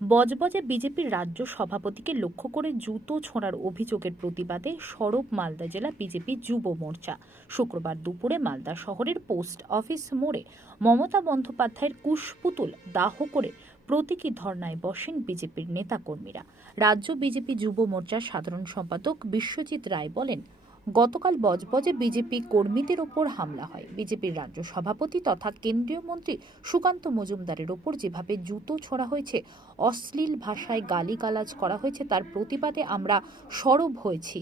বজবজে বিজেপির রাজ্য সভাপতিকে লক্ষ্য করে জুতো ছোঁড়ার অভিযোগের প্রতিবাদে সরব মালদা জেলা বিজেপি যুব মোর্চা। শুক্রবার দুপুরে মালদা শহরের পোস্ট অফিস মোড়ে মমতা বন্দ্যোপাধ্যায়ের কুশপুতুল দাহ করে প্রতীকী ধর্নায় বসেন বিজেপির নেতাকর্মীরা। রাজ্য বিজেপি যুব মোর্চার সাধারণ সম্পাদক বিশ্বজিৎ রায় বলেন গতকাল বজবজে বিজেপি কর্মীদের ওপর হামলা হয়। বিজেপির রাজ্য সভাপতি তথা কেন্দ্রীয় মন্ত্রী সুকান্ত মজুমদারের ওপর যেভাবে জুতো ছোড়া হয়েছে, অশ্লীল ভাষায় গালিগালাজ করা হয়েছে, তার প্রতিবাদে আমরা সরব হয়েছি।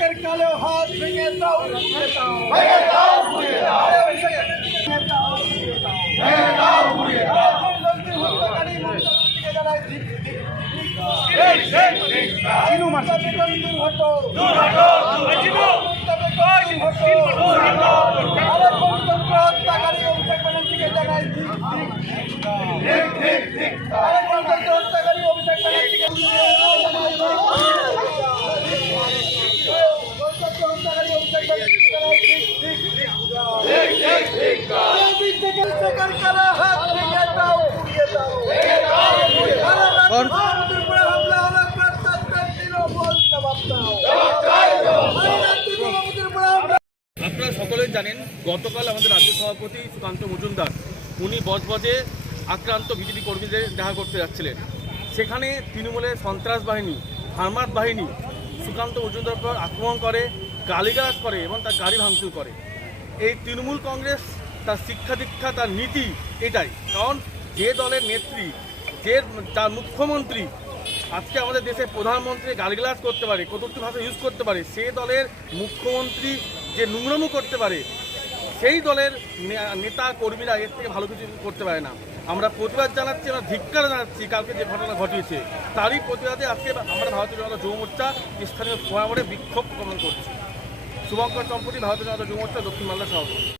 অভিষেকের কালো হাত ভেঙে দাও ভেঙে দাও ভেঙে দাও ভেঙে দাও ভেঙে দাও ভেঙে দাও ভেঙে দাও ভেঙে দাও আপনারা সকলেই জানেন, গতকাল আমাদের রাজ্য সভাপতি সুকান্ত মজুমদার, উনি বজবজে আক্রান্ত বিজেপি কর্মীদের দেখা করতে যাচ্ছিলেন। সেখানে তৃণমূলের সন্ত্রাস বাহিনী ফার্মার বাহিনী সুকান্ত মজুমদার আক্রমণ করে গালিগালাজ করে এবং তার গাড়ি ভাঙচুর করে। এই তৃণমূল কংগ্রেস, তার শিক্ষা দীক্ষা, তার নীতি এটাই। কারণ যে দলের নেত্রী, যে তার মুখ্যমন্ত্রী, আজকে আমাদের দেশের প্রধানমন্ত্রী গালিগালাজ করতে পারে কতটুকু ভাষা ইউজ করতে পারে, সে দলের মুখ্যমন্ত্রী যে নোংরামো করতে পারে, সেই দলের নেতা, কর্মীরা এর থেকে ভালো কিছু করতে পারে না। আমরা প্রতিবাদ জানাচ্ছি, আমরা ধিক্কার জানাচ্ছি কালকে যে ঘটনা ঘটিয়েছে। তারই প্রতিবাদে আজকে আমরা ভারতীয় জনতা যুব মোর্চা স্থানীয় ফোয়ামরে বিক্ষোভ প্রমাণ করছি। শুভঙ্কর চম্পতি ভারতীয় জনতা যুব দক্ষিণ মালদা সভাপতি।